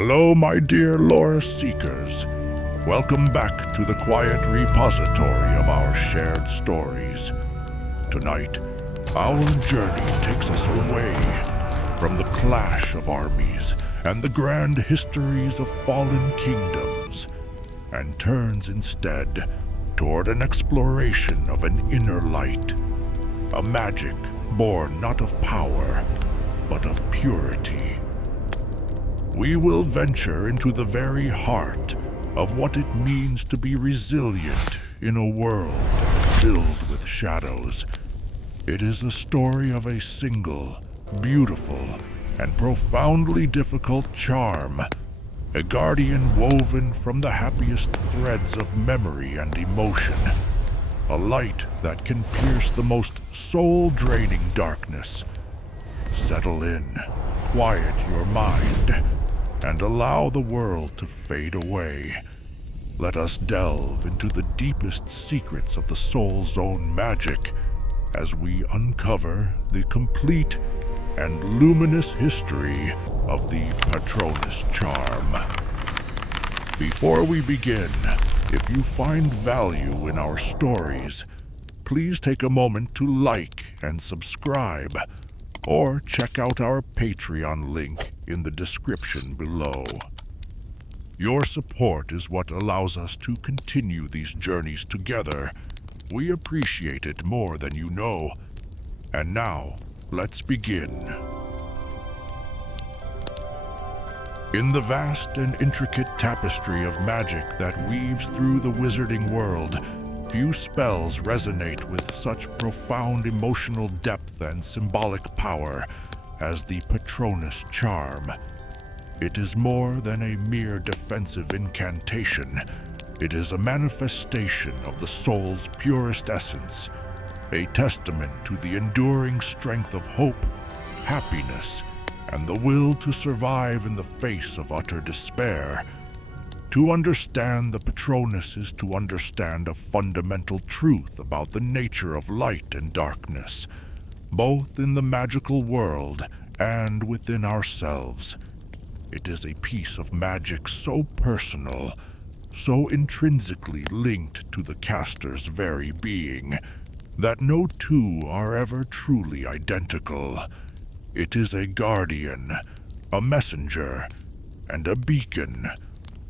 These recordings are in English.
Hello, my dear lore seekers. Welcome back to the quiet repository of our shared stories. Tonight, our journey takes us away from the clash of armies and the grand histories of fallen kingdoms, and turns instead toward an exploration of an inner light, a magic born not of power, but of purity. We will venture into the very heart of what it means to be resilient in a world filled with shadows. It is a story of a single, beautiful, and profoundly difficult charm, a guardian woven from the happiest threads of memory and emotion, a light that can pierce the most soul-draining darkness. Settle in, quiet your mind, and allow the world to fade away. Let us delve into the deepest secrets of the soul's own magic as we uncover the complete and luminous history of the Patronus Charm. Before we begin, if you find value in our stories, please take a moment to like and subscribe, or check out our Patreon link in the description below. Your support is what allows us to continue these journeys together. We appreciate it more than you know. And now, let's begin. In the vast and intricate tapestry of magic that weaves through the wizarding world, few spells resonate with such profound emotional depth and symbolic power as the Patronus Charm. It is more than a mere defensive incantation. It is a manifestation of the soul's purest essence, a testament to the enduring strength of hope, happiness, and the will to survive in the face of utter despair. To understand the Patronus is to understand a fundamental truth about the nature of light and darkness, both in the magical world and within ourselves. It is a piece of magic so personal, so intrinsically linked to the caster's very being, that no two are ever truly identical. It is a guardian, a messenger, and a beacon,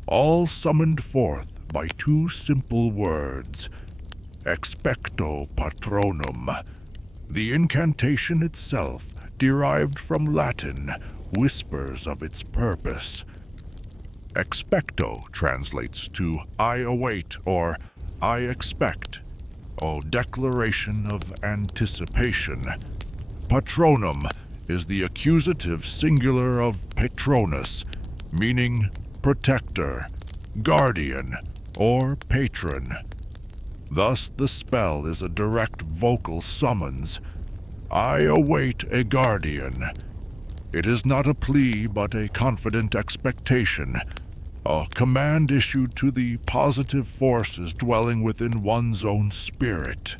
all summoned forth by two simple words: expecto patronum. The incantation itself, derived from Latin, whispers of its purpose. Expecto translates to I await or I expect, a declaration of anticipation. Patronum is the accusative singular of Patronus, meaning protector, guardian, or patron. Thus, the spell is a direct vocal summons. I await a guardian. It is not a plea, but a confident expectation, a command issued to the positive forces dwelling within one's own spirit.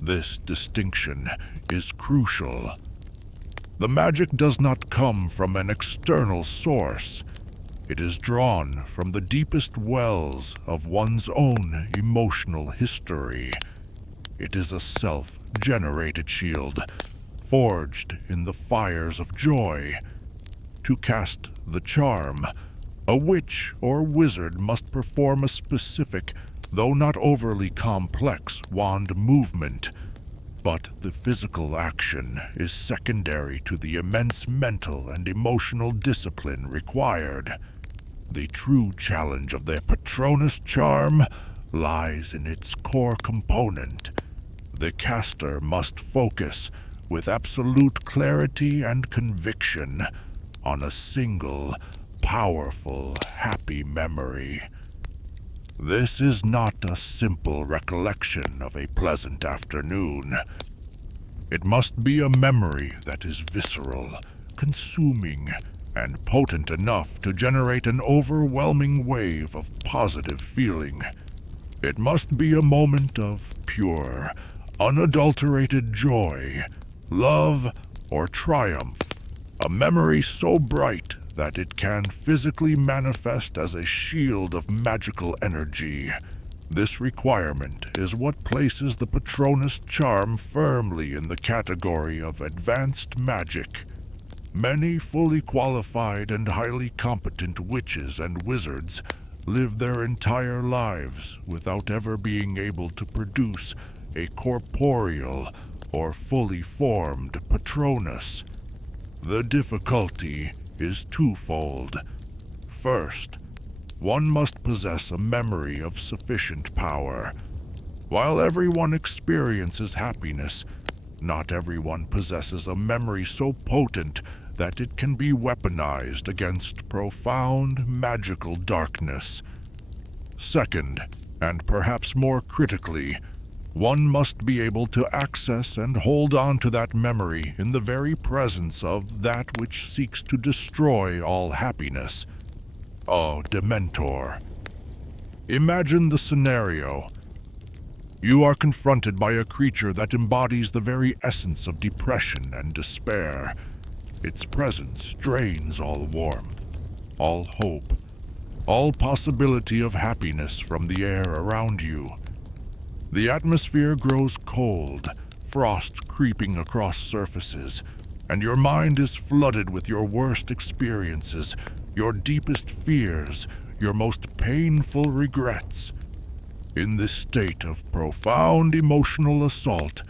This distinction is crucial. The magic does not come from an external source. It is drawn from the deepest wells of one's own emotional history. It is a self-generated shield, forged in the fires of joy. To cast the charm, a witch or wizard must perform a specific, though not overly complex, wand movement. But the physical action is secondary to the immense mental and emotional discipline required. The true challenge of the Patronus Charm lies in its core component. The caster must focus with absolute clarity and conviction on a single, powerful, happy memory. This is not a simple recollection of a pleasant afternoon. It must be a memory that is visceral, consuming, and potent enough to generate an overwhelming wave of positive feeling. It must be a moment of pure, unadulterated joy, love, or triumph, a memory so bright that it can physically manifest as a shield of magical energy. This requirement is what places the Patronus Charm firmly in the category of advanced magic. Many fully qualified and highly competent witches and wizards live their entire lives without ever being able to produce a corporeal or fully formed Patronus. The difficulty is twofold. First, one must possess a memory of sufficient power. While everyone experiences happiness, not everyone possesses a memory so potent that it can be weaponized against profound magical darkness. Second, and perhaps more critically, one must be able to access and hold on to that memory in the very presence of that which seeks to destroy all happiness. A Dementor. Imagine the scenario. You are confronted by a creature that embodies the very essence of depression and despair. Its presence drains all warmth, all hope, all possibility of happiness from the air around you. The atmosphere grows cold, frost creeping across surfaces, and your mind is flooded with your worst experiences, your deepest fears, your most painful regrets. In this state of profound emotional assault,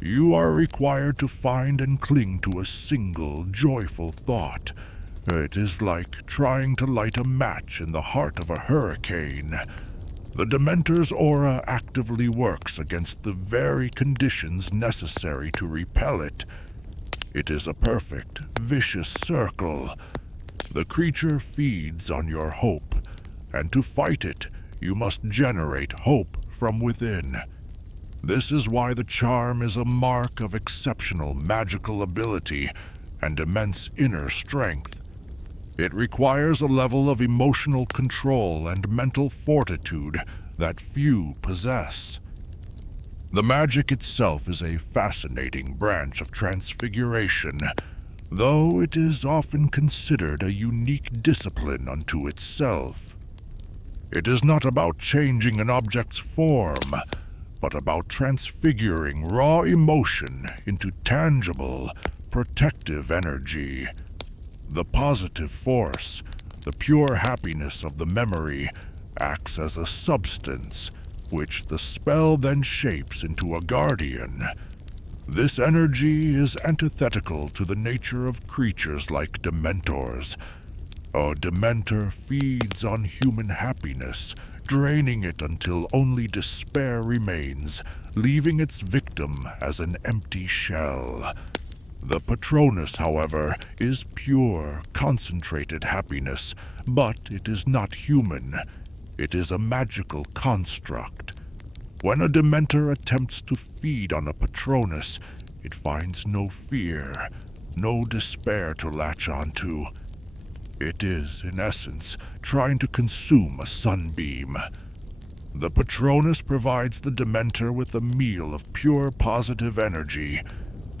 you are required to find and cling to a single joyful thought. It is like trying to light a match in the heart of a hurricane. The Dementor's aura actively works against the very conditions necessary to repel it. It is a perfect, vicious circle. The creature feeds on your hope, and to fight it, you must generate hope from within. This is why the charm is a mark of exceptional magical ability and immense inner strength. It requires a level of emotional control and mental fortitude that few possess. The magic itself is a fascinating branch of transfiguration, though it is often considered a unique discipline unto itself. It is not about changing an object's form, but about transfiguring raw emotion into tangible, protective energy. The positive force, the pure happiness of the memory, acts as a substance, which the spell then shapes into a guardian. This energy is antithetical to the nature of creatures like Dementors. A Dementor feeds on human happiness, draining it until only despair remains, leaving its victim as an empty shell. The Patronus, however, is pure, concentrated happiness, but it is not human. It is a magical construct. When a Dementor attempts to feed on a Patronus, it finds no fear, no despair to latch onto. It is, in essence, trying to consume a sunbeam. The Patronus provides the Dementor with a meal of pure positive energy,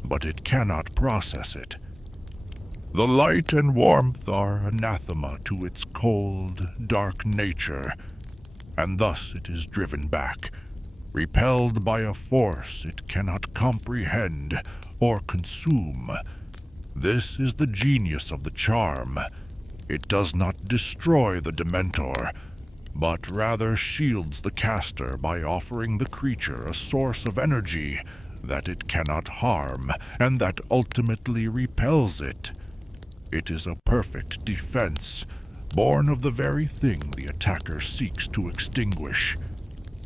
but it cannot process it. The light and warmth are anathema to its cold, dark nature, and thus it is driven back, repelled by a force it cannot comprehend or consume. This is the genius of the charm. It does not destroy the Dementor, but rather shields the caster by offering the creature a source of energy that it cannot harm and that ultimately repels it. It is a perfect defense, born of the very thing the attacker seeks to extinguish.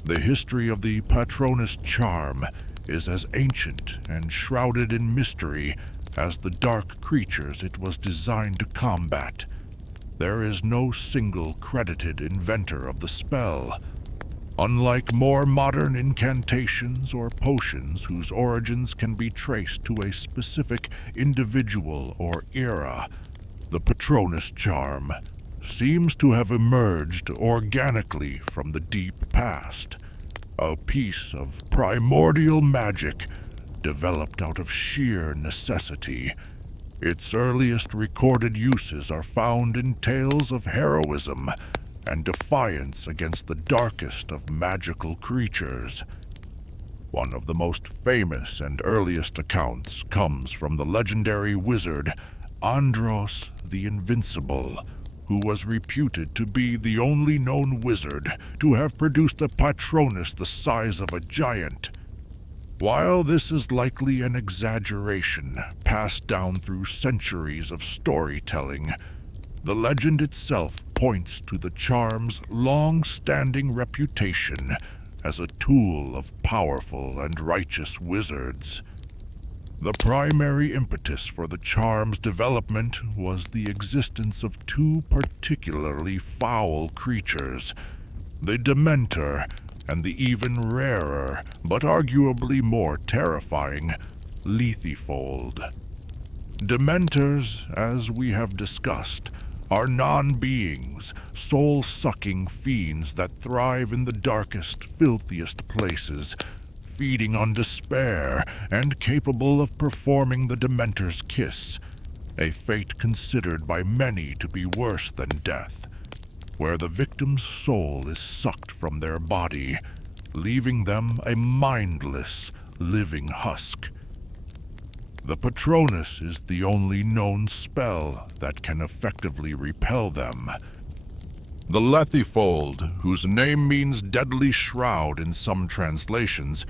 The history of the Patronus Charm is as ancient and shrouded in mystery as the dark creatures it was designed to combat. There is no single credited inventor of the spell. Unlike more modern incantations or potions whose origins can be traced to a specific individual or era, the Patronus Charm seems to have emerged organically from the deep past, a piece of primordial magic developed out of sheer necessity. Its earliest recorded uses are found in tales of heroism and defiance against the darkest of magical creatures. One of the most famous and earliest accounts comes from the legendary wizard Andros the Invincible, who was reputed to be the only known wizard to have produced a Patronus the size of a giant. While this is likely an exaggeration passed down through centuries of storytelling, the legend itself points to the charm's long-standing reputation as a tool of powerful and righteous wizards. The primary impetus for the charm's development was the existence of two particularly foul creatures, the Dementor and the even rarer, but arguably more terrifying, Lethifold. Dementors, as we have discussed, are non-beings, soul-sucking fiends that thrive in the darkest, filthiest places, feeding on despair and capable of performing the Dementor's kiss, a fate considered by many to be worse than death, where the victim's soul is sucked from their body, leaving them a mindless, living husk. The Patronus is the only known spell that can effectively repel them. The Lethifold, whose name means deadly shroud in some translations,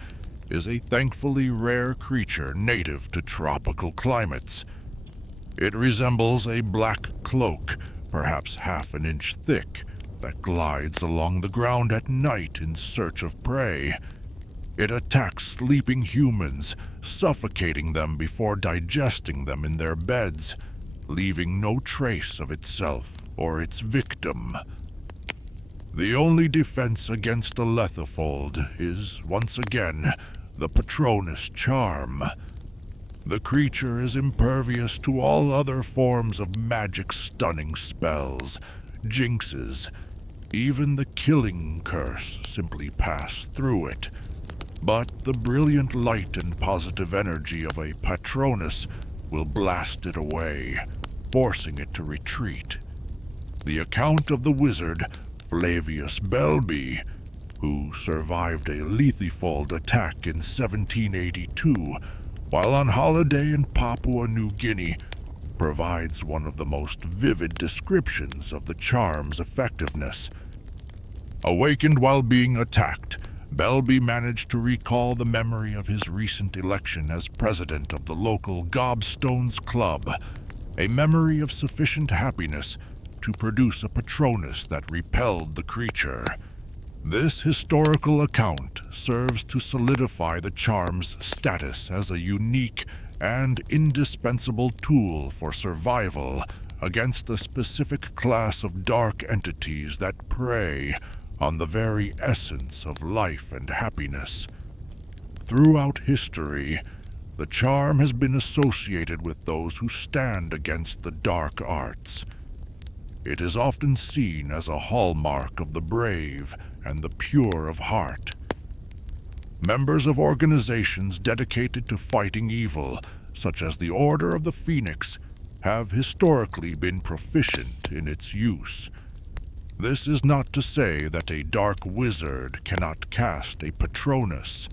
is a thankfully rare creature native to tropical climates. It resembles a black cloak, perhaps half an inch thick, that glides along the ground at night in search of prey. It attacks sleeping humans, suffocating them before digesting them in their beds, leaving no trace of itself or its victim. The only defense against a Lethifold is, once again, the Patronus Charm. The creature is impervious to all other forms of magic-stunning spells, jinxes. Even the killing curse simply passed through it. But the brilliant light and positive energy of a Patronus will blast it away, forcing it to retreat. The account of the wizard Flavius Belby, who survived a Lethifold attack in 1782 while on holiday in Papua New Guinea, provides one of the most vivid descriptions of the charm's effectiveness. Awakened while being attacked, Belby managed to recall the memory of his recent election as president of the local Gobstones Club, a memory of sufficient happiness to produce a Patronus that repelled the creature. This historical account serves to solidify the charm's status as a unique and indispensable tool for survival against a specific class of dark entities that prey on the very essence of life and happiness. Throughout history, the charm has been associated with those who stand against the dark arts. It is often seen as a hallmark of the brave and the pure of heart. Members of organizations dedicated to fighting evil, such as the Order of the Phoenix, have historically been proficient in its use. This is not to say that a dark wizard cannot cast a Patronus.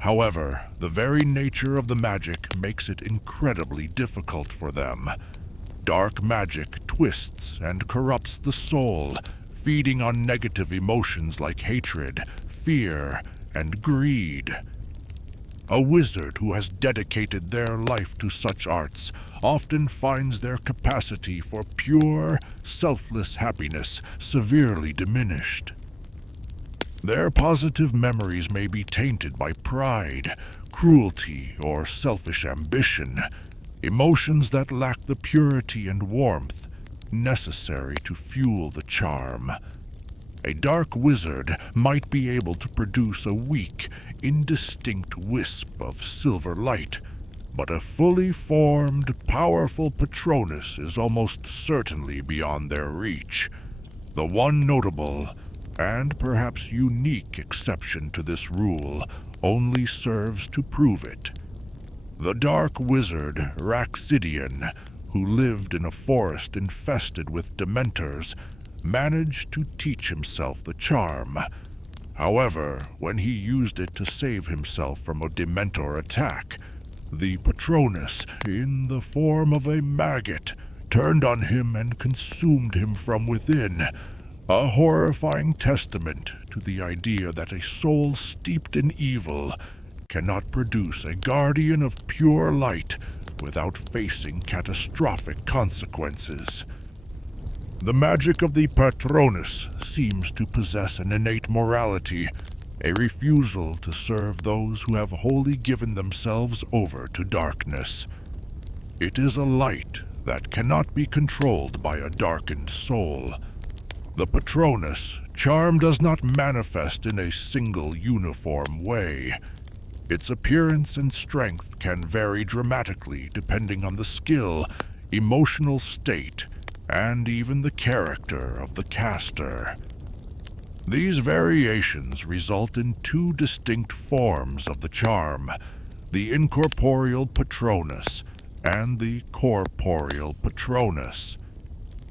However, the very nature of the magic makes it incredibly difficult for them. Dark magic twists and corrupts the soul, feeding on negative emotions like hatred, fear, and greed. A wizard who has dedicated their life to such arts often finds their capacity for pure, selfless happiness severely diminished. Their positive memories may be tainted by pride, cruelty, or selfish ambition, emotions that lack the purity and warmth necessary to fuel the charm. A dark wizard might be able to produce a weak, indistinct wisp of silver light, but a fully formed, powerful Patronus is almost certainly beyond their reach. The one notable, and perhaps unique exception to this rule only serves to prove it. The dark wizard Raxidian, who lived in a forest infested with dementors, managed to teach himself the charm. However, when he used it to save himself from a dementor attack, the Patronus, in the form of a maggot, turned on him and consumed him from within, a horrifying testament to the idea that a soul steeped in evil cannot produce a guardian of pure light without facing catastrophic consequences. The magic of the Patronus seems to possess an innate morality, a refusal to serve those who have wholly given themselves over to darkness. It is a light that cannot be controlled by a darkened soul. The Patronus charm does not manifest in a single uniform way. Its appearance and strength can vary dramatically depending on the skill, emotional state, and even the character of the caster. These variations result in two distinct forms of the charm, the incorporeal Patronus and the corporeal Patronus.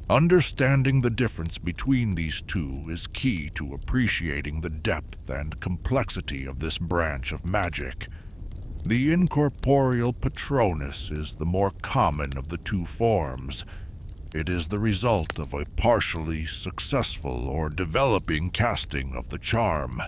Understanding the difference between these two is key to appreciating the depth and complexity of this branch of magic. The incorporeal Patronus is the more common of the two forms. It is the result of a partially successful or developing casting of the charm.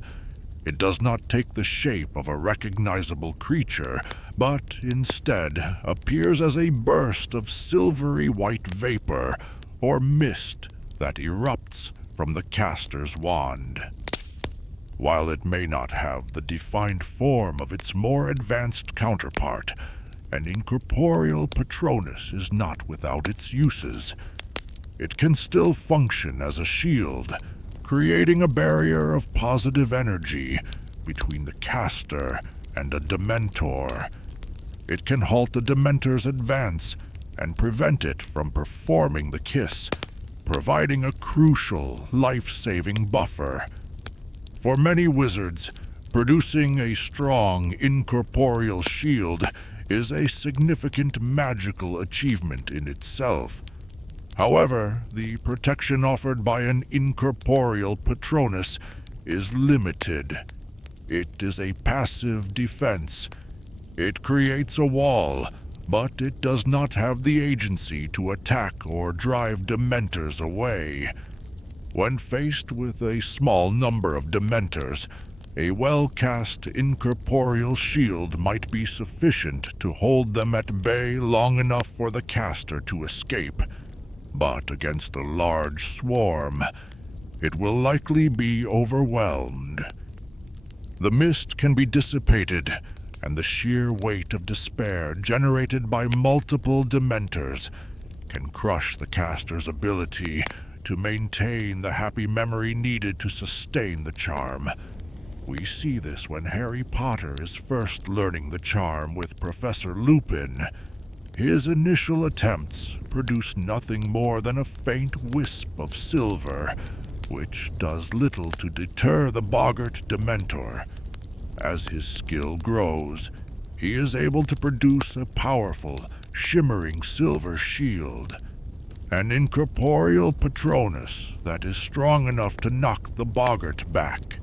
It does not take the shape of a recognizable creature, but instead appears as a burst of silvery white vapor or mist that erupts from the caster's wand. While it may not have the defined form of its more advanced counterpart, an incorporeal Patronus is not without its uses. It can still function as a shield, creating a barrier of positive energy between the caster and a dementor. It can halt a dementor's advance and prevent it from performing the kiss, providing a crucial, life-saving buffer. For many wizards, producing a strong incorporeal shield is a significant magical achievement in itself. However, the protection offered by an incorporeal Patronus is limited. It is a passive defense. It creates a wall, but it does not have the agency to attack or drive dementors away. When faced with a small number of dementors, a well-cast incorporeal shield might be sufficient to hold them at bay long enough for the caster to escape. But against a large swarm, it will likely be overwhelmed. The mist can be dissipated, and the sheer weight of despair generated by multiple dementors can crush the caster's ability to maintain the happy memory needed to sustain the charm. We see this when Harry Potter is first learning the charm with Professor Lupin. His initial attempts produce nothing more than a faint wisp of silver, which does little to deter the boggart dementor. As his skill grows, he is able to produce a powerful, shimmering silver shield, an incorporeal Patronus that is strong enough to knock the boggart back.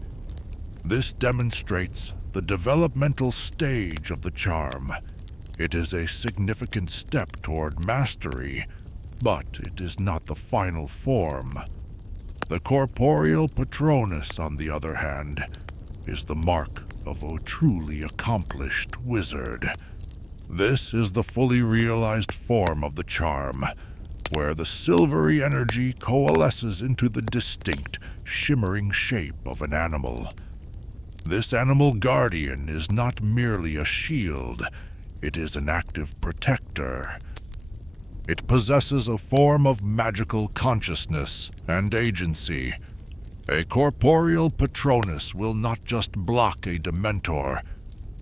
This demonstrates the developmental stage of the charm. It is a significant step toward mastery, but it is not the final form. The corporeal Patronus, on the other hand, is the mark of a truly accomplished wizard. This is the fully realized form of the charm, where the silvery energy coalesces into the distinct, shimmering shape of an animal. This animal guardian is not merely a shield, it is an active protector. It possesses a form of magical consciousness and agency. A corporeal Patronus will not just block a dementor,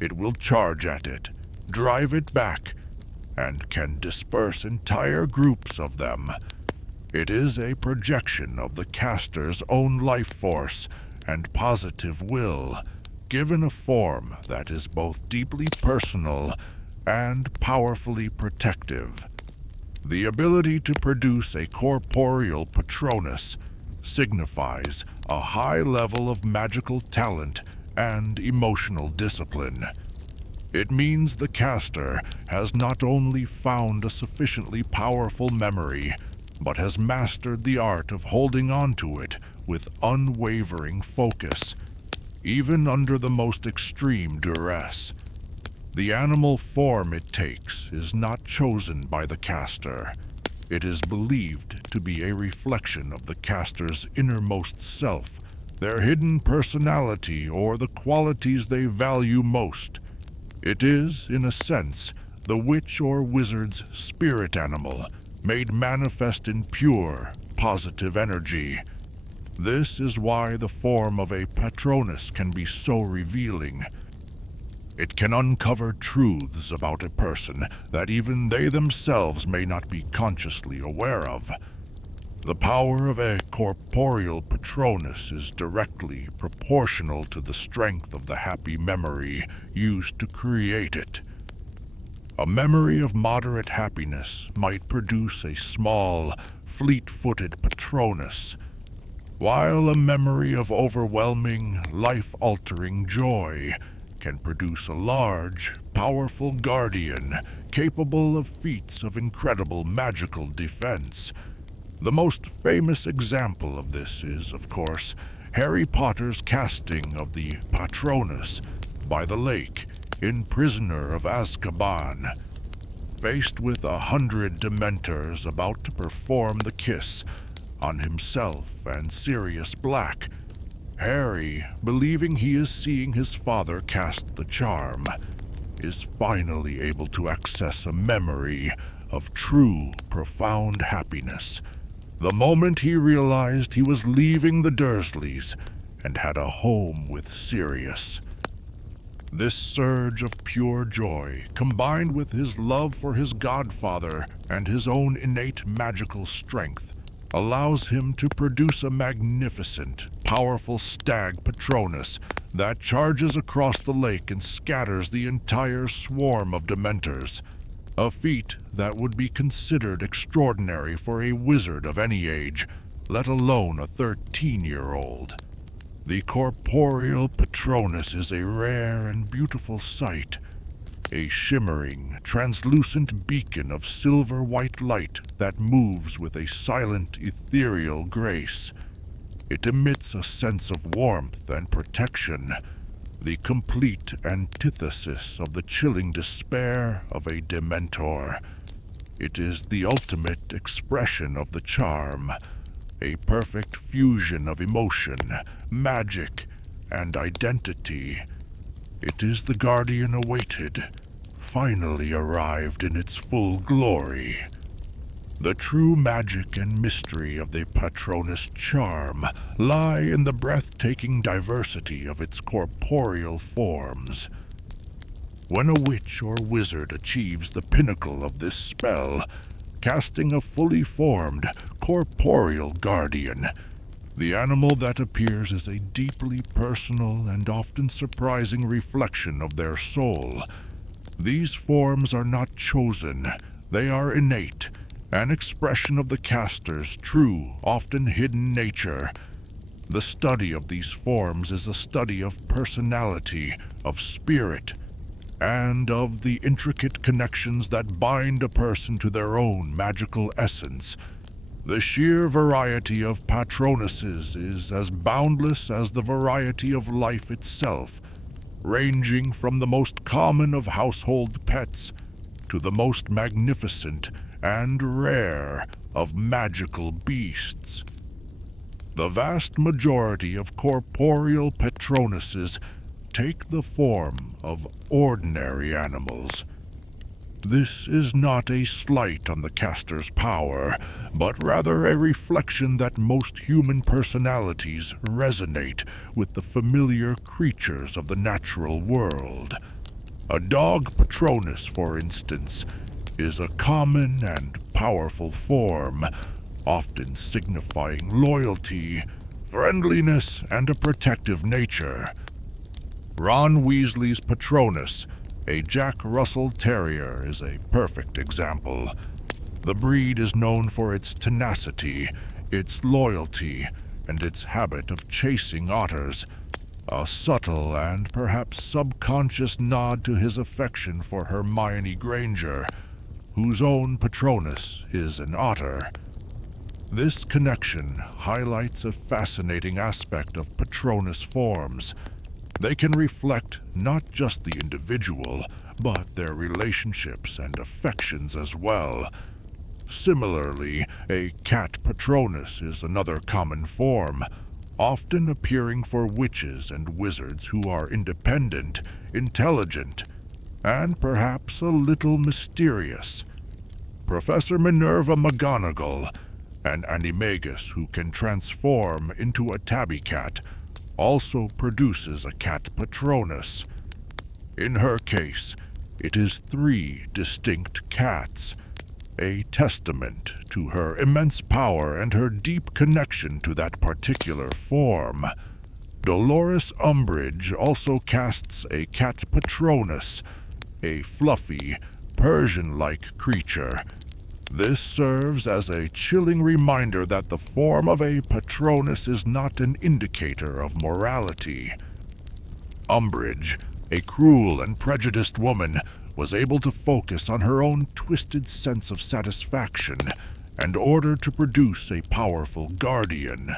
it will charge at it, drive it back, and can disperse entire groups of them. It is a projection of the caster's own life force and positive will, given a form that is both deeply personal and powerfully protective. The ability to produce a corporeal Patronus signifies a high level of magical talent and emotional discipline. It means the caster has not only found a sufficiently powerful memory, but has mastered the art of holding on to it with unwavering focus, even under the most extreme duress. The animal form it takes is not chosen by the caster. It is believed to be a reflection of the caster's innermost self, their hidden personality, or the qualities they value most. It is, in a sense, the witch or wizard's spirit animal, made manifest in pure, positive energy. This is why the form of a Patronus can be so revealing. It can uncover truths about a person that even they themselves may not be consciously aware of. The power of a corporeal Patronus is directly proportional to the strength of the happy memory used to create it. A memory of moderate happiness might produce a small, fleet-footed Patronus, while a memory of overwhelming, life-altering joy can produce a large, powerful guardian capable of feats of incredible magical defense. The most famous example of this is, of course, Harry Potter's casting of the Patronus by the lake in Prisoner of Azkaban. Faced with 100 Dementors about to perform the kiss on himself and Sirius Black, Harry, believing he is seeing his father cast the charm, is finally able to access a memory of true, profound happiness. The moment he realized he was leaving the Dursleys and had a home with Sirius. This surge of pure joy, combined with his love for his godfather and his own innate magical strength, allows him to produce a magnificent, powerful stag Patronus that charges across the lake and scatters the entire swarm of Dementors, a feat that would be considered extraordinary for a wizard of any age, let alone a 13-year-old. The corporeal Patronus is a rare and beautiful sight, a shimmering, translucent beacon of silver-white light that moves with a silent, ethereal grace. It emits a sense of warmth and protection, the complete antithesis of the chilling despair of a Dementor. It is the ultimate expression of the charm, a perfect fusion of emotion, magic, and identity. It is the guardian awaited, finally arrived in its full glory. The true magic and mystery of the Patronus Charm lie in the breathtaking diversity of its corporeal forms. When a witch or wizard achieves the pinnacle of this spell, casting a fully formed, corporeal guardian, the animal that appears is a deeply personal and often surprising reflection of their soul. These forms are not chosen, they are innate, an expression of the caster's true, often hidden nature. The study of these forms is a study of personality, of spirit, and of the intricate connections that bind a person to their own magical essence. The sheer variety of Patronuses is as boundless as the variety of life itself, ranging from the most common of household pets to the most magnificent and rare of magical beasts. The vast majority of corporeal Patronuses take the form of ordinary animals. This is not a slight on the caster's power, but rather a reflection that most human personalities resonate with the familiar creatures of the natural world. A dog Patronus, for instance, is a common and powerful form, often signifying loyalty, friendliness, and a protective nature. Ron Weasley's Patronus, A Jack Russell Terrier is a perfect example. The breed is known for its tenacity, its loyalty, and its habit of chasing otters, a subtle and perhaps subconscious nod to his affection for Hermione Granger, whose own Patronus is an otter. This connection highlights a fascinating aspect of Patronus forms. They can reflect not just the individual, but their relationships and affections as well. Similarly, a cat Patronus is another common form, often appearing for witches and wizards who are independent, intelligent, and perhaps a little mysterious. Professor Minerva McGonagall, an animagus who can transform into a tabby cat, also produces a cat Patronus. In her case, it is 3 distinct cats, a testament to her immense power and her deep connection to that particular form. Dolores Umbridge also casts a cat Patronus, a fluffy, Persian-like creature. This serves as a chilling reminder that the form of a Patronus is not an indicator of morality. Umbridge, a cruel and prejudiced woman, was able to focus on her own twisted sense of satisfaction and order to produce a powerful guardian.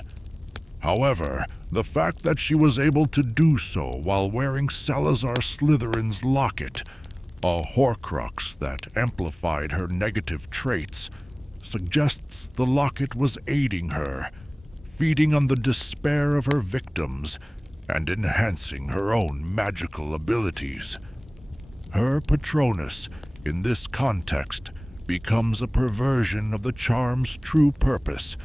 However, the fact that she was able to do so while wearing Salazar Slytherin's locket, a Horcrux that amplified her negative traits, suggests the locket was aiding her, feeding on the despair of her victims and enhancing her own magical abilities. Her Patronus, in this context, becomes a perversion of the charm's true purpose,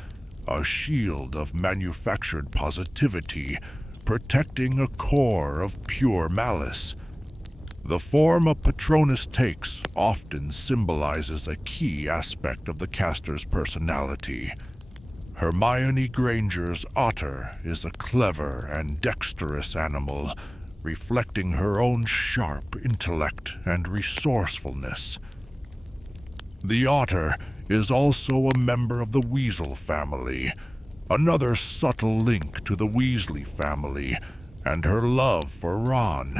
a shield of manufactured positivity, protecting a core of pure malice. The form a Patronus takes often symbolizes a key aspect of the caster's personality. Hermione Granger's otter is a clever and dexterous animal, reflecting her own sharp intellect and resourcefulness. The otter is also a member of the Weasley family, another subtle link to the Weasley family and her love for Ron.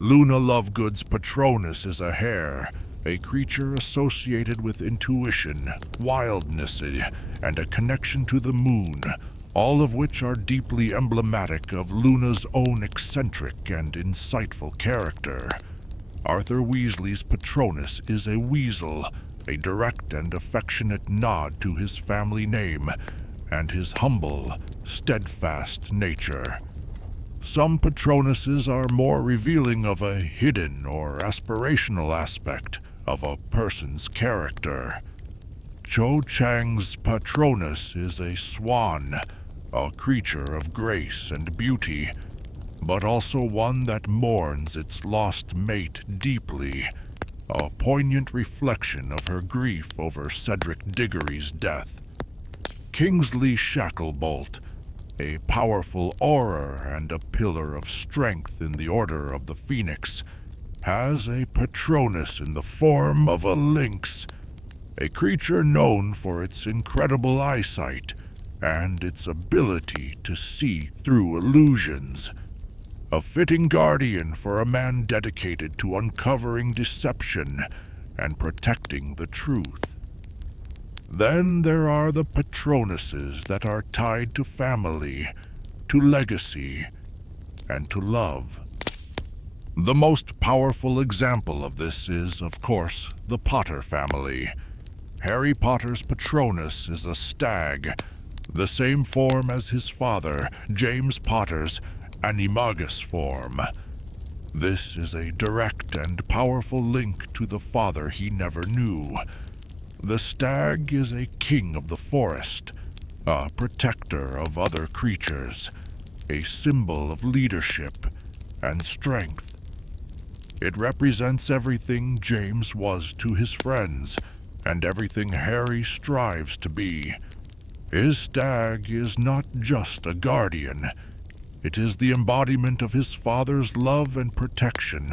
Luna Lovegood's Patronus is a hare, a creature associated with intuition, wildness, and a connection to the moon, all of which are deeply emblematic of Luna's own eccentric and insightful character. Arthur Weasley's Patronus is a weasel, a direct and affectionate nod to his family name and his humble, steadfast nature. Some Patronuses are more revealing of a hidden or aspirational aspect of a person's character. Cho Chang's Patronus is a swan, a creature of grace and beauty, but also one that mourns its lost mate deeply, a poignant reflection of her grief over Cedric Diggory's death. Kingsley Shacklebolt, a powerful aura and a pillar of strength in the Order of the Phoenix, has a Patronus in the form of a lynx, a creature known for its incredible eyesight and its ability to see through illusions. A fitting guardian for a man dedicated to uncovering deception and protecting the truth. Then there are the Patronuses that are tied to family, to legacy, and to love. The most powerful example of this is, of course, the Potter family. Harry Potter's Patronus is a stag, the same form as his father, James Potter's animagus form. This is a direct and powerful link to the father he never knew. The stag is a king of the forest, a protector of other creatures, a symbol of leadership and strength. It represents everything James was to his friends, and everything Harry strives to be. His stag is not just a guardian. It is the embodiment of his father's love and protection,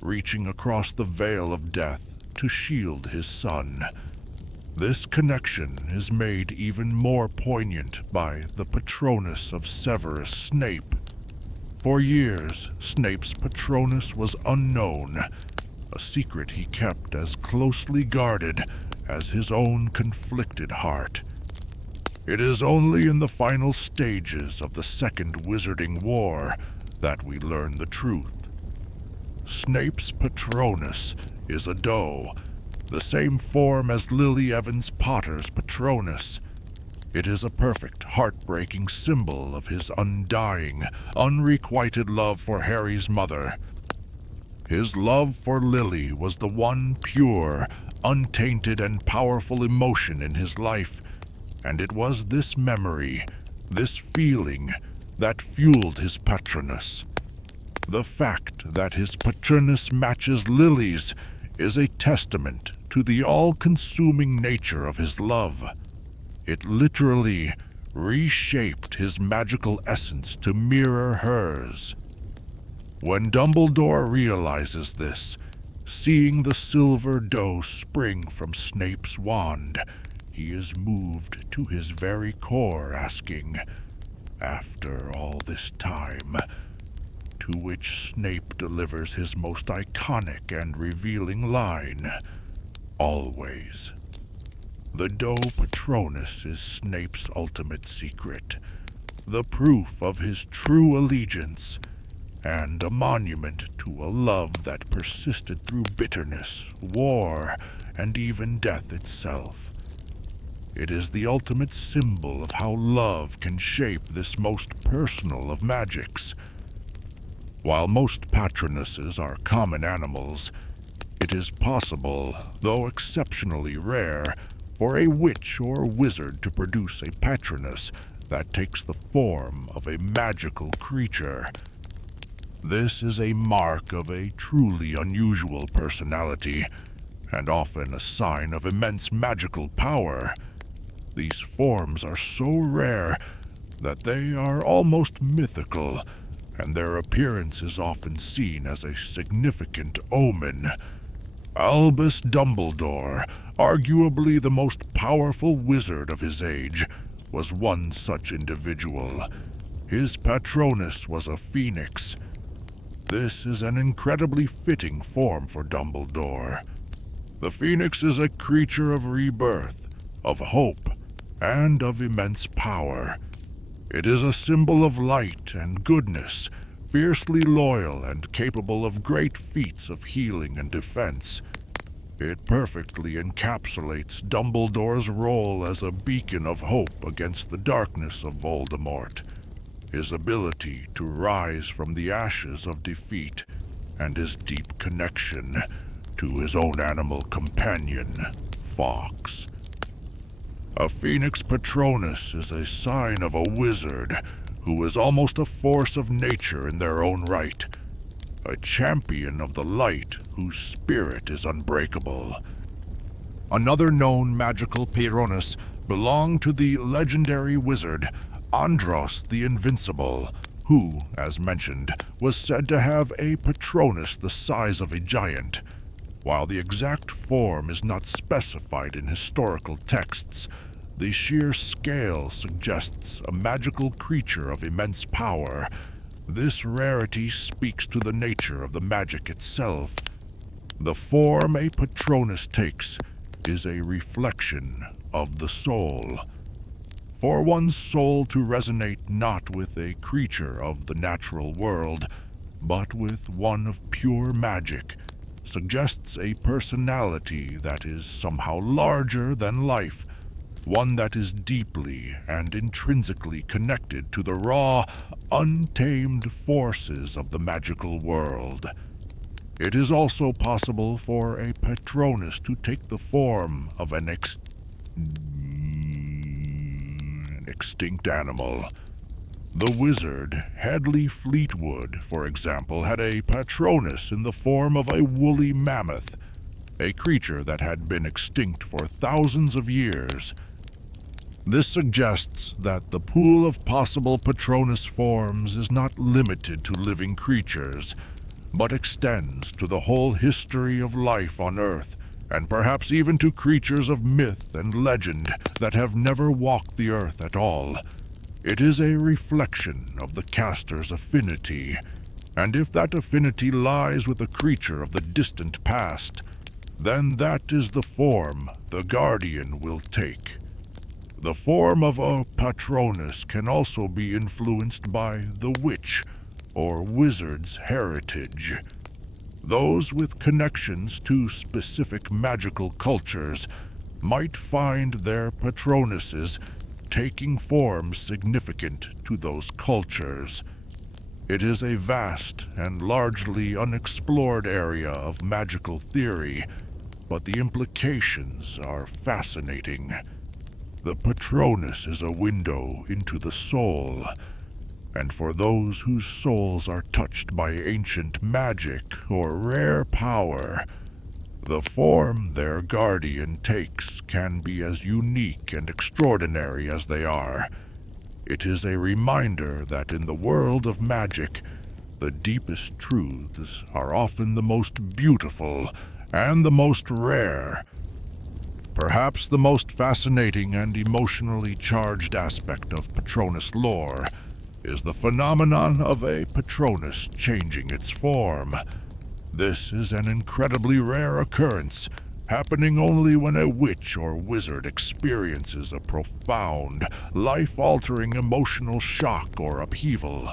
reaching across the veil of death to shield his son. This connection is made even more poignant by the Patronus of Severus Snape. For years, Snape's Patronus was unknown, a secret he kept as closely guarded as his own conflicted heart. It is only in the final stages of the Second Wizarding War that we learn the truth. Snape's Patronus is a doe, the same form as Lily Evans Potter's Patronus. It is a perfect, heartbreaking symbol of his undying, unrequited love for Harry's mother. His love for Lily was the one pure, untainted, and powerful emotion in his life, and it was this memory, this feeling, that fueled his Patronus. The fact that his Patronus matches Lily's is a testament to the all-consuming nature of his love. It literally reshaped his magical essence to mirror hers. When Dumbledore realizes this, seeing the silver doe spring from Snape's wand, he is moved to his very core, asking, "After all this time," to which Snape delivers his most iconic and revealing line, "Always." The doe Patronus is Snape's ultimate secret, the proof of his true allegiance, and a monument to a love that persisted through bitterness, war, and even death itself. It is the ultimate symbol of how love can shape this most personal of magics. While most Patronuses are common animals, it is possible, though exceptionally rare, for a witch or wizard to produce a Patronus that takes the form of a magical creature. This is a mark of a truly unusual personality, and often a sign of immense magical power. These forms are so rare that they are almost mythical, and their appearance is often seen as a significant omen. Albus Dumbledore, arguably the most powerful wizard of his age, was one such individual. His Patronus was a phoenix. This is an incredibly fitting form for Dumbledore. The phoenix is a creature of rebirth, of hope, and of immense power. It is a symbol of light and goodness, fiercely loyal and capable of great feats of healing and defense. It perfectly encapsulates Dumbledore's role as a beacon of hope against the darkness of Voldemort, his ability to rise from the ashes of defeat, and his deep connection to his own animal companion, Fawkes. A Phoenix Patronus is a sign of a wizard who is almost a force of nature in their own right, a champion of the light whose spirit is unbreakable. Another known magical Patronus belonged to the legendary wizard Andros the Invincible, who, as mentioned, was said to have a Patronus the size of a giant. While the exact form is not specified in historical texts, the sheer scale suggests a magical creature of immense power. This rarity speaks to the nature of the magic itself. The form a Patronus takes is a reflection of the soul. For one's soul to resonate not with a creature of the natural world, but with one of pure magic, suggests a personality that is somehow larger than life, one that is deeply and intrinsically connected to the raw, untamed forces of the magical world. It is also possible for a Patronus to take the form of an extinct animal. The wizard Hedley Fleetwood, for example, had a Patronus in the form of a woolly mammoth, a creature that had been extinct for thousands of years. This suggests that the pool of possible Patronus forms is not limited to living creatures. but extends to the whole history of life on Earth, and perhaps even to creatures of myth and legend that have never walked the earth at all. It is a reflection of the caster's affinity, and if that affinity lies with a creature of the distant past, then that is the form the guardian will take. The form of a Patronus can also be influenced by the witch or wizard's heritage. Those with connections to specific magical cultures might find their Patronuses taking forms significant to those cultures. It is a vast and largely unexplored area of magical theory, but the implications are fascinating. The Patronus is a window into the soul, and for those whose souls are touched by ancient magic or rare power, the form their guardian takes can be as unique and extraordinary as they are. It is a reminder that in the world of magic, the deepest truths are often the most beautiful and the most rare. Perhaps the most fascinating and emotionally charged aspect of Patronus lore is the phenomenon of a Patronus changing its form. This is an incredibly rare occurrence, happening only when a witch or wizard experiences a profound, life-altering emotional shock or upheaval.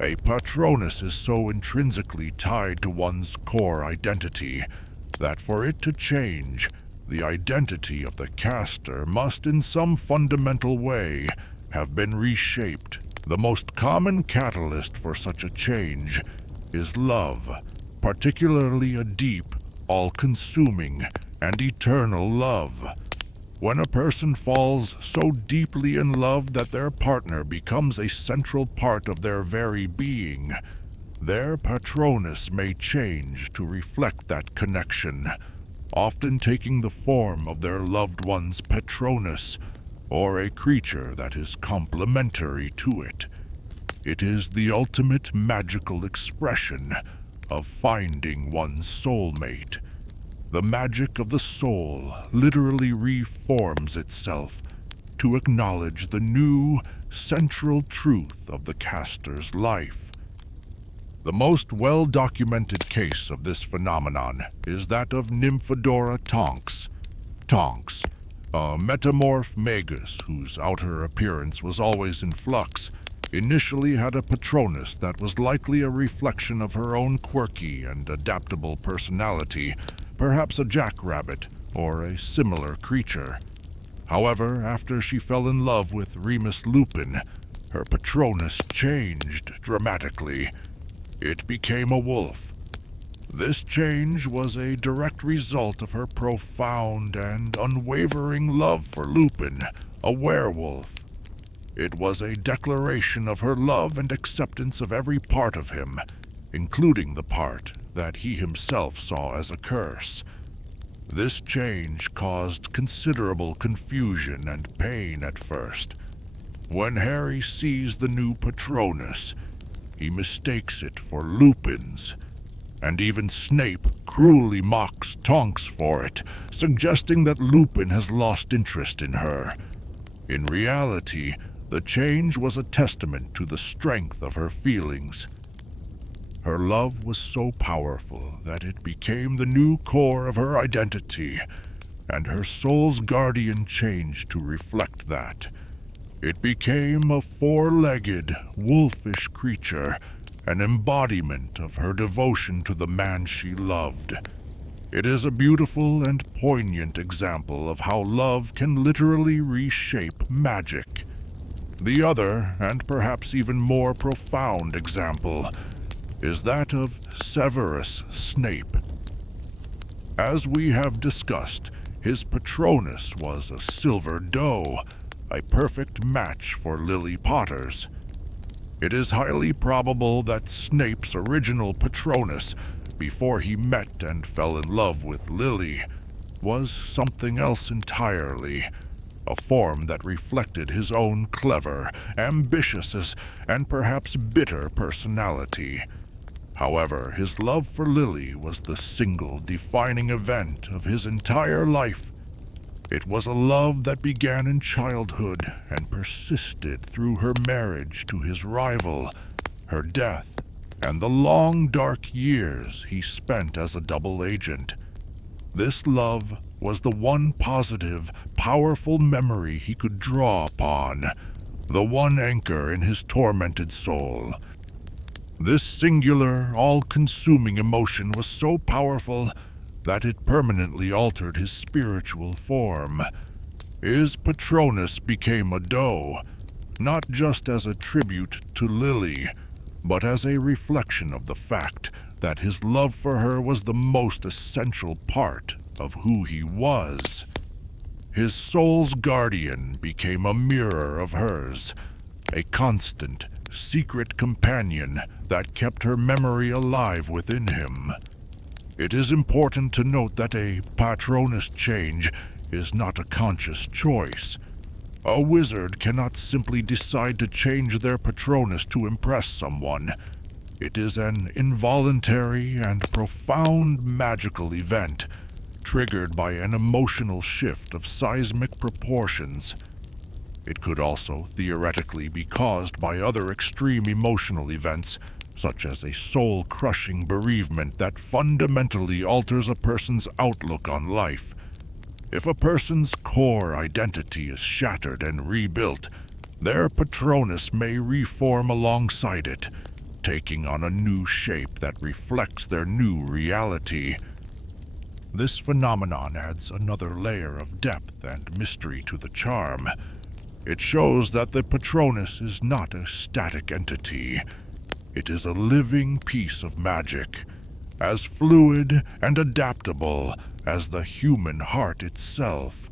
A Patronus is so intrinsically tied to one's core identity that for it to change, the identity of the caster must in some fundamental way have been reshaped. The most common catalyst for such a change is love, particularly a deep, all-consuming, and eternal love. When a person falls so deeply in love that their partner becomes a central part of their very being, their Patronus may change to reflect that connection, often taking the form of their loved one's Patronus, or a creature that is complementary to it. It is the ultimate magical expression of finding one's soulmate. The magic of the soul literally reforms itself to acknowledge the new, central truth of the caster's life. The most well-documented case of this phenomenon is that of Nymphadora Tonks. Tonks, a metamorph magus whose outer appearance was always in flux, initially had a Patronus that was likely a reflection of her own quirky and adaptable personality, perhaps a jackrabbit or a similar creature. However, after she fell in love with Remus Lupin, her Patronus changed dramatically. It became a wolf. This change was a direct result of her profound and unwavering love for Lupin, a werewolf. It was a declaration of her love and acceptance of every part of him, including the part that he himself saw as a curse. This change caused considerable confusion and pain at first. When Harry sees the new Patronus, he mistakes it for Lupin's, and even Snape cruelly mocks Tonks for it, suggesting that Lupin has lost interest in her. In reality, the change was a testament to the strength of her feelings. Her love was so powerful that it became the new core of her identity, and her soul's guardian changed to reflect that. It became a four-legged, wolfish creature, an embodiment of her devotion to the man she loved. It is a beautiful and poignant example of how love can literally reshape magic. The other, and perhaps even more profound example, is that of Severus Snape. As we have discussed, his Patronus was a silver doe, a perfect match for Lily Potter's. It is highly probable that Snape's original Patronus, before he met and fell in love with Lily, was something else entirely, a form that reflected his own clever, ambitious, and perhaps bitter personality. However, his love for Lily was the single defining event of his entire life. It was a love that began in childhood and persisted through her marriage to his rival, her death, and the long dark years he spent as a double agent. This love was the one positive, powerful memory he could draw upon, the one anchor in his tormented soul. This singular, all-consuming emotion was so powerful that it permanently altered his spiritual form. His Patronus became a doe, not just as a tribute to Lily, but as a reflection of the fact that his love for her was the most essential part of who he was. His soul's guardian became a mirror of hers, a constant, secret companion that kept her memory alive within him. It is important to note that a Patronus change is not a conscious choice. A wizard cannot simply decide to change their Patronus to impress someone. It is an involuntary and profound magical event, triggered by an emotional shift of seismic proportions. It could also theoretically be caused by other extreme emotional events, such as a soul-crushing bereavement that fundamentally alters a person's outlook on life. If a person's core identity is shattered and rebuilt, their Patronus may reform alongside it, taking on a new shape that reflects their new reality. This phenomenon adds another layer of depth and mystery to the charm. It shows that the Patronus is not a static entity. It is a living piece of magic, as fluid and adaptable as the human heart itself.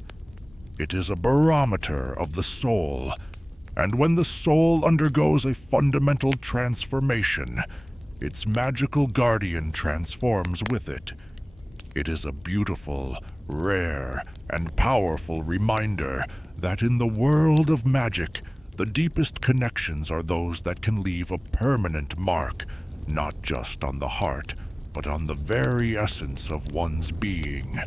It is a barometer of the soul, and when the soul undergoes a fundamental transformation, its magical guardian transforms with it. It is a beautiful, rare, and powerful reminder that in the world of magic, the deepest connections are those that can leave a permanent mark, not just on the heart, but on the very essence of one's being.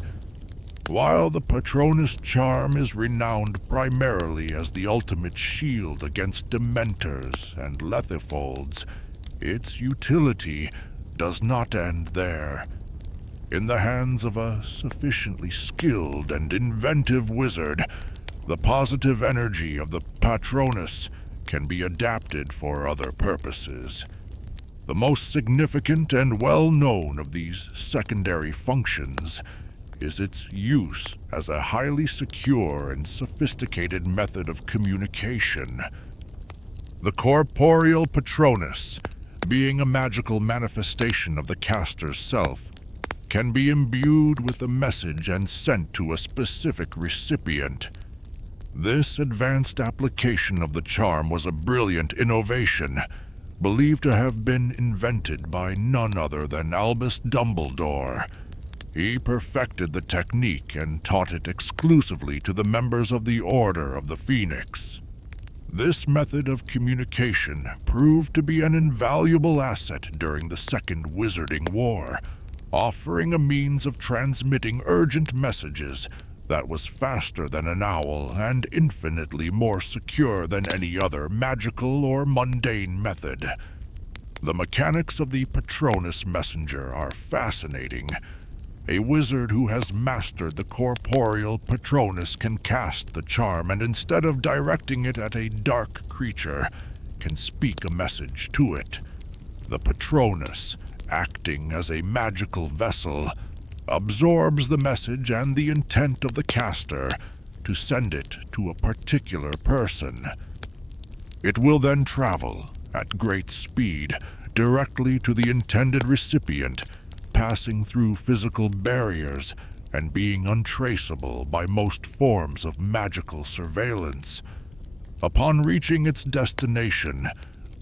While the Patronus Charm is renowned primarily as the ultimate shield against dementors and lethifolds, its utility does not end there. In the hands of a sufficiently skilled and inventive wizard, the positive energy of the Patronus can be adapted for other purposes. The most significant and well-known of these secondary functions is its use as a highly secure and sophisticated method of communication. The corporeal Patronus, being a magical manifestation of the caster's self, can be imbued with a message and sent to a specific recipient. This advanced application of the charm was a brilliant innovation, believed to have been invented by none other than Albus Dumbledore. He perfected the technique and taught it exclusively to the members of the Order of the Phoenix. This method of communication proved to be an invaluable asset during the Second Wizarding War, offering a means of transmitting urgent messages that was faster than an owl and infinitely more secure than any other magical or mundane method. The mechanics of the Patronus messenger are fascinating. A wizard who has mastered the corporeal Patronus can cast the charm and instead of directing it at a dark creature, can speak a message to it. The Patronus, acting as a magical vessel, absorbs the message and the intent of the caster to send it to a particular person. It will then travel at great speed directly to the intended recipient, passing through physical barriers and being untraceable by most forms of magical surveillance. Upon reaching its destination,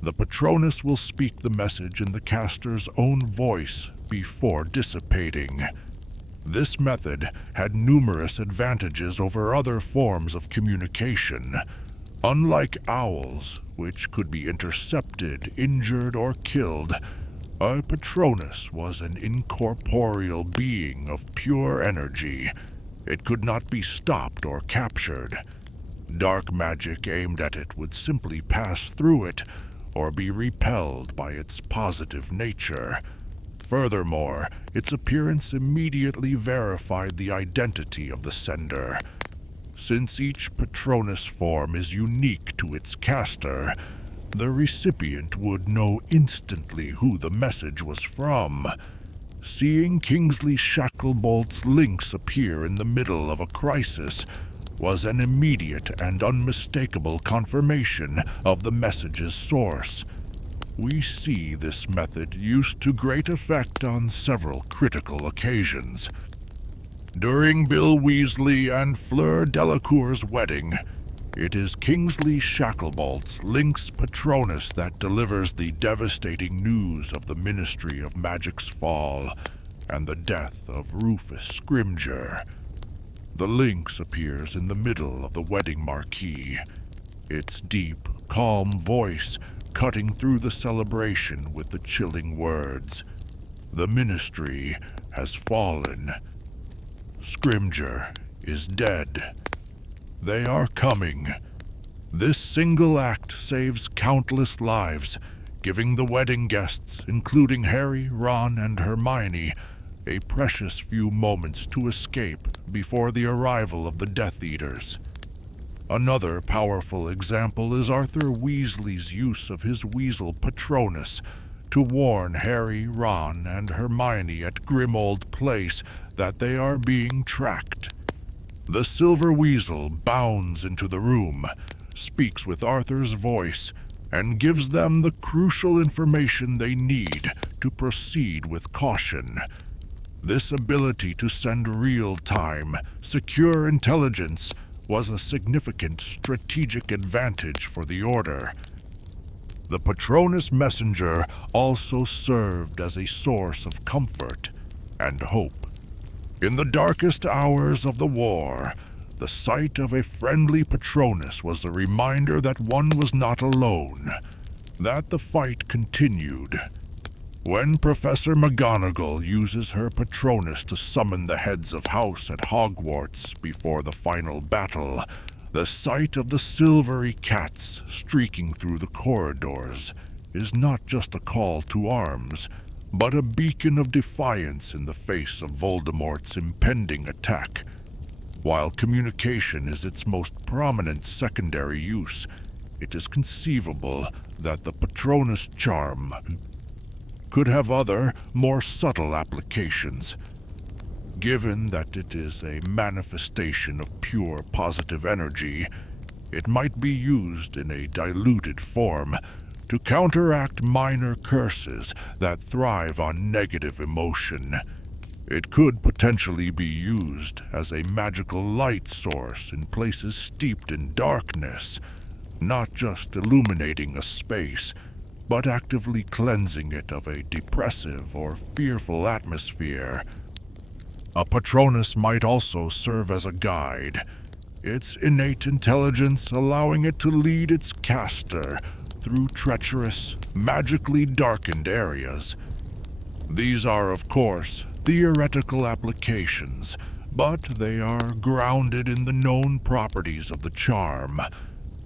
the Patronus will speak the message in the caster's own voice before dissipating. This method had numerous advantages over other forms of communication. Unlike owls, which could be intercepted, injured, or killed, A Patronus was an incorporeal being of pure energy. It could not be stopped or captured. Dark magic aimed at it would simply pass through it or be repelled by its positive nature. Furthermore, its appearance immediately verified the identity of the sender. Since each Patronus form is unique to its caster, the recipient would know instantly who the message was from. Seeing Kingsley Shacklebolt's links appear in the middle of a crisis was an immediate and unmistakable confirmation of the message's source. We see this method used to great effect on several critical occasions. During Bill Weasley and Fleur Delacour's wedding, it is Kingsley Shacklebolt's Lynx Patronus that delivers the devastating news of the Ministry of Magic's fall and the death of Rufus Scrimgeour. The lynx appears in the middle of the wedding marquee, its deep, calm voice cutting through the celebration with the chilling words, "The Ministry has fallen. Scrimgeour is dead. They are coming." This single act saves countless lives, giving the wedding guests, including Harry, Ron, and Hermione, a precious few moments to escape before the arrival of the Death Eaters. Another powerful example is Arthur Weasley's use of his Weasel Patronus to warn Harry, Ron, and Hermione at Grimmauld Place that they are being tracked. The Silver Weasel bounds into the room, speaks with Arthur's voice, and gives them the crucial information they need to proceed with caution. This ability to send real-time, secure intelligence was a significant strategic advantage for the Order. The Patronus Messenger also served as a source of comfort and hope. In the darkest hours of the war, the sight of a friendly Patronus was a reminder that one was not alone, that the fight continued. When Professor McGonagall uses her Patronus to summon the heads of house at Hogwarts before the final battle, the sight of the silvery cats streaking through the corridors is not just a call to arms, but a beacon of defiance in the face of Voldemort's impending attack. While communication is its most prominent secondary use, it is conceivable that the Patronus Charm could have other, more subtle applications. Given that it is a manifestation of pure positive energy, it might be used in a diluted form to counteract minor curses that thrive on negative emotion. It could potentially be used as a magical light source in places steeped in darkness, not just illuminating a space, but actively cleansing it of a depressive or fearful atmosphere. A Patronus might also serve as a guide, its innate intelligence allowing it to lead its caster through treacherous, magically darkened areas. These are, of course, theoretical applications, but they are grounded in the known properties of the charm.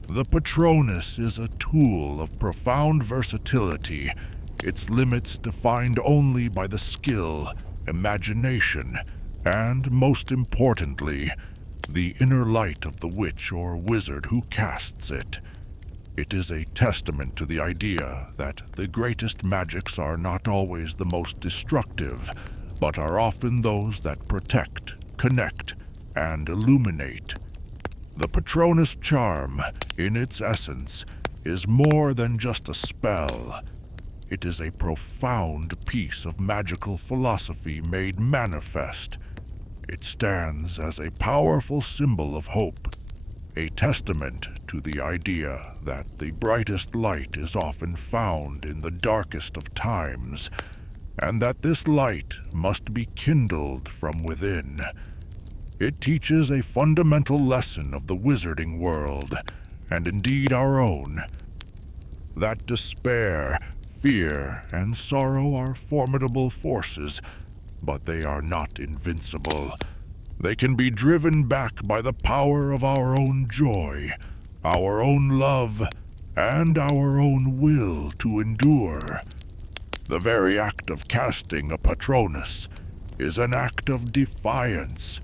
The Patronus is a tool of profound versatility, its limits defined only by the skill, imagination, and, most importantly, the inner light of the witch or wizard who casts it. It is a testament to the idea that the greatest magics are not always the most destructive, but are often those that protect, connect, and illuminate. The Patronus Charm, in its essence, is more than just a spell. It is a profound piece of magical philosophy made manifest. It stands as a powerful symbol of hope, a testament to the idea that the brightest light is often found in the darkest of times, and that this light must be kindled from within. It teaches a fundamental lesson of the wizarding world, and indeed our own, that despair, Fear and sorrow are formidable forces, but they are not invincible. They can be driven back by the power of our own joy, our own love, and our own will to endure. The very act of casting a Patronus is an act of defiance.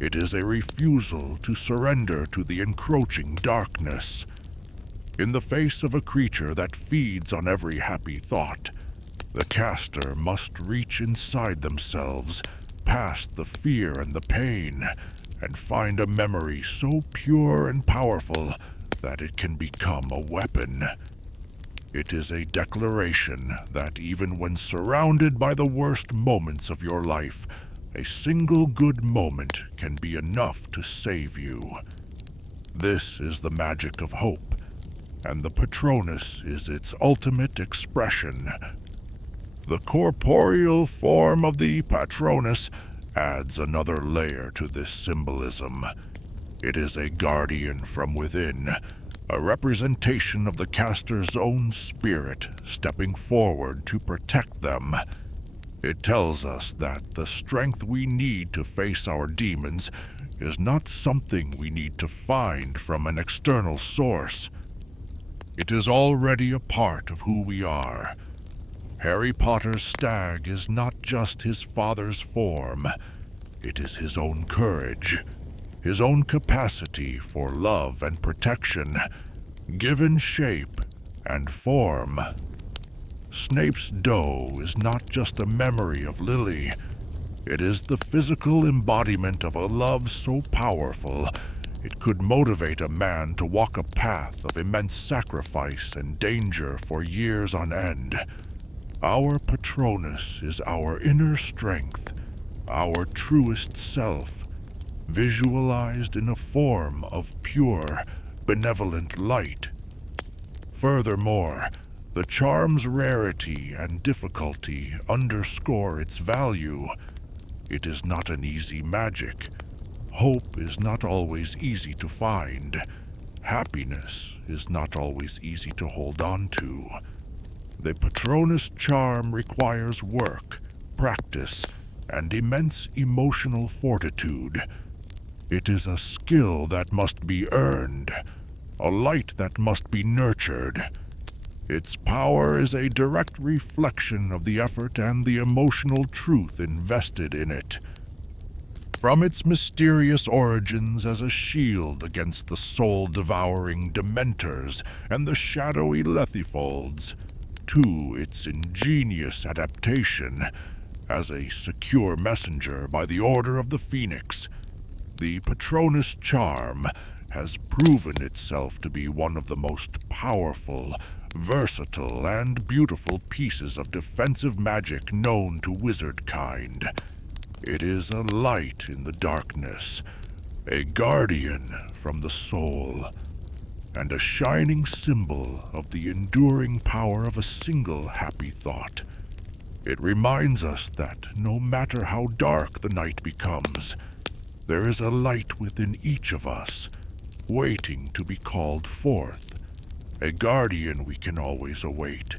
It is a refusal to surrender to the encroaching darkness. In the face of a creature that feeds on every happy thought, the caster must reach inside themselves, past the fear and the pain, and find a memory so pure and powerful that it can become a weapon. It is a declaration that even when surrounded by the worst moments of your life, a single good moment can be enough to save you. This is the magic of hope, and the Patronus is its ultimate expression. The corporeal form of the Patronus adds another layer to this symbolism. It is a guardian from within, a representation of the caster's own spirit stepping forward to protect them. It tells us that the strength we need to face our demons is not something we need to find from an external source. It is already a part of who we are. Harry Potter's stag is not just his father's form. It is his own courage, his own capacity for love and protection, given shape and form. Snape's doe is not just a memory of Lily. It is the physical embodiment of a love so powerful it could motivate a man to walk a path of immense sacrifice and danger for years on end. Our Patronus is our inner strength, our truest self, visualized in a form of pure, benevolent light. Furthermore, the charm's rarity and difficulty underscore its value. It is not an easy magic. Hope is not always easy to find. Happiness is not always easy to hold on to. The Patronus Charm requires work, practice, and immense emotional fortitude. It is a skill that must be earned, a light that must be nurtured. Its power is a direct reflection of the effort and the emotional truth invested in it. From its mysterious origins as a shield against the soul-devouring Dementors and the shadowy Lethifolds, to its ingenious adaptation as a secure messenger by the Order of the Phoenix, the Patronus Charm has proven itself to be one of the most powerful, versatile, and beautiful pieces of defensive magic known to wizard kind. It is a light in the darkness, a guardian from the soul, and a shining symbol of the enduring power of a single happy thought. It reminds us that no matter how dark the night becomes, there is a light within each of us, waiting to be called forth, a guardian we can always await.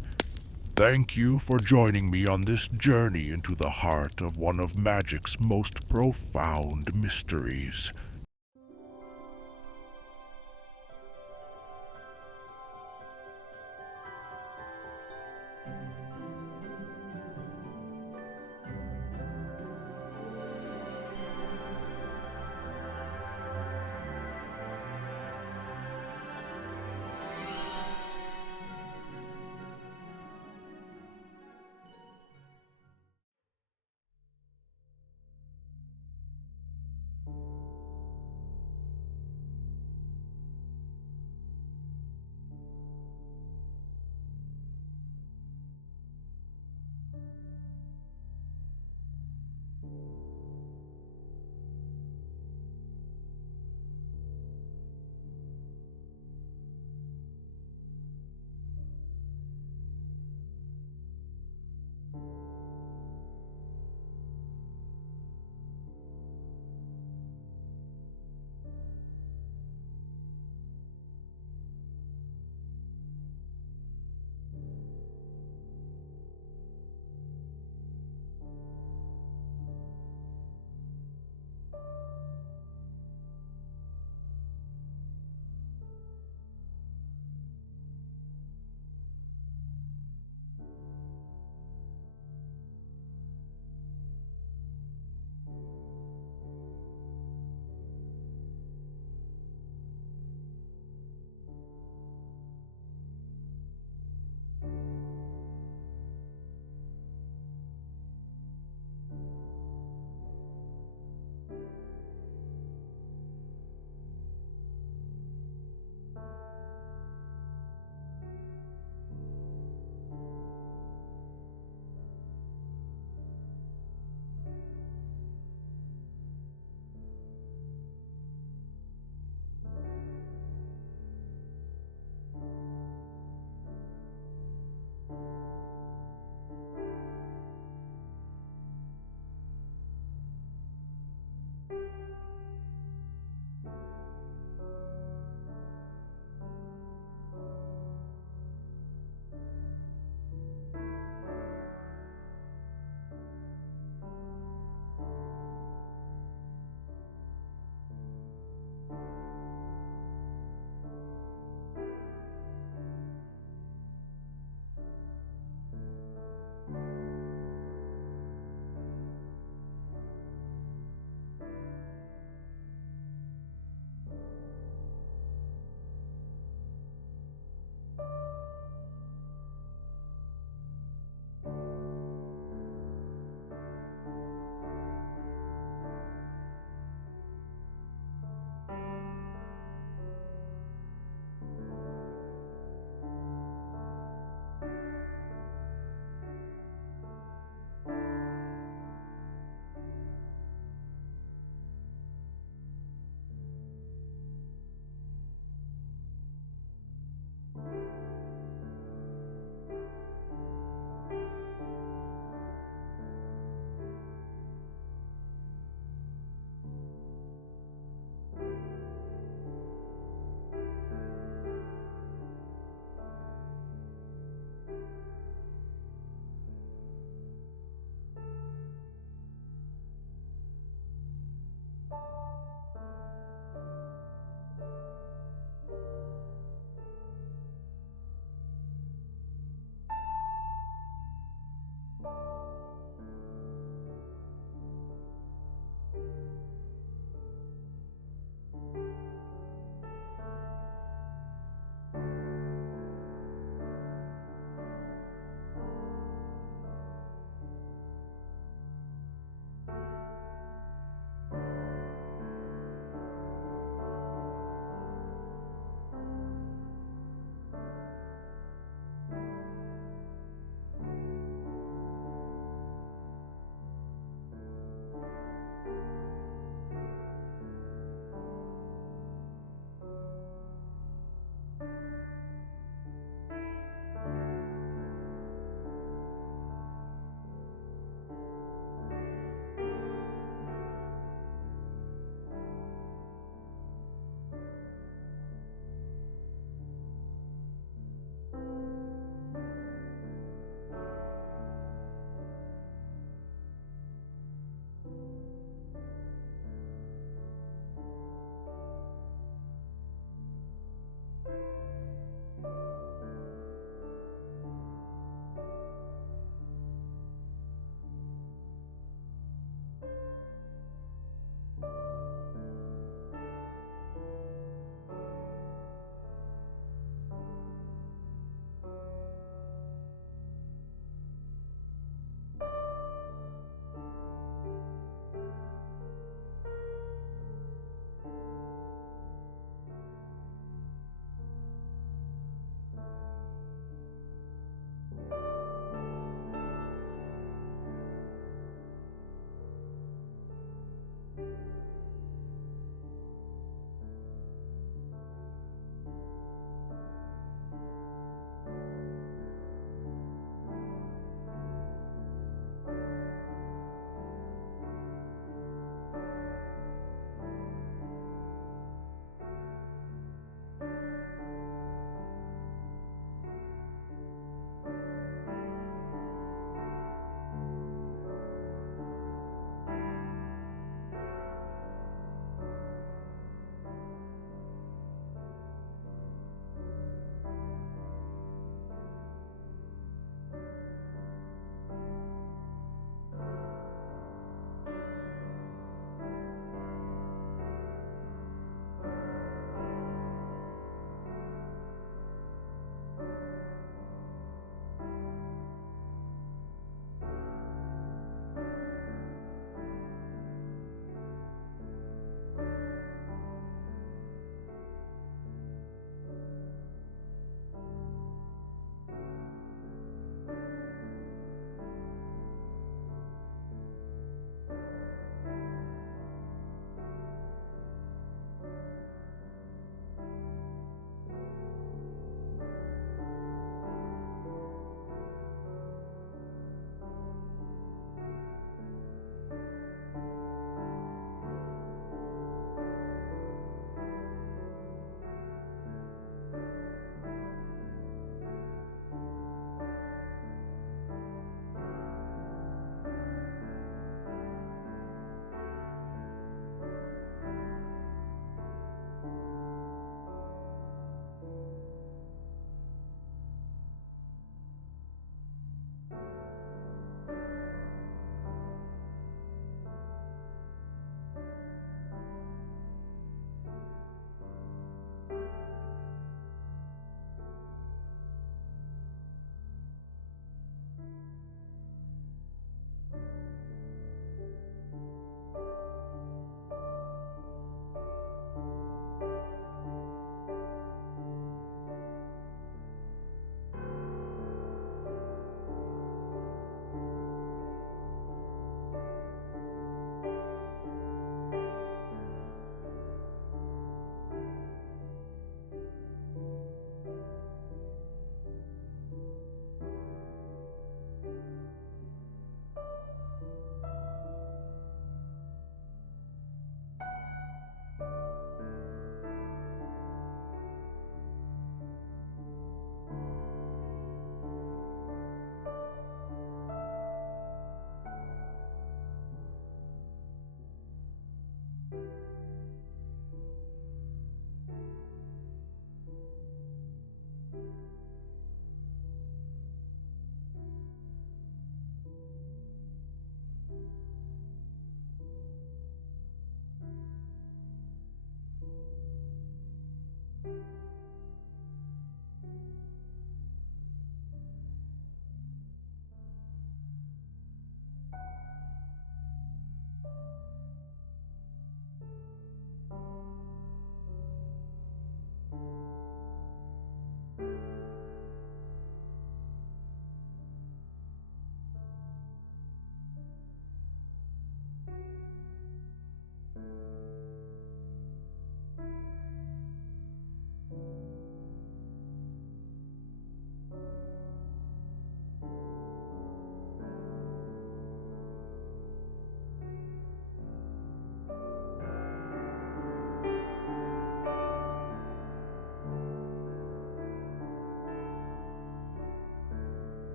Thank you for joining me on this journey into the heart of one of magic's most profound mysteries.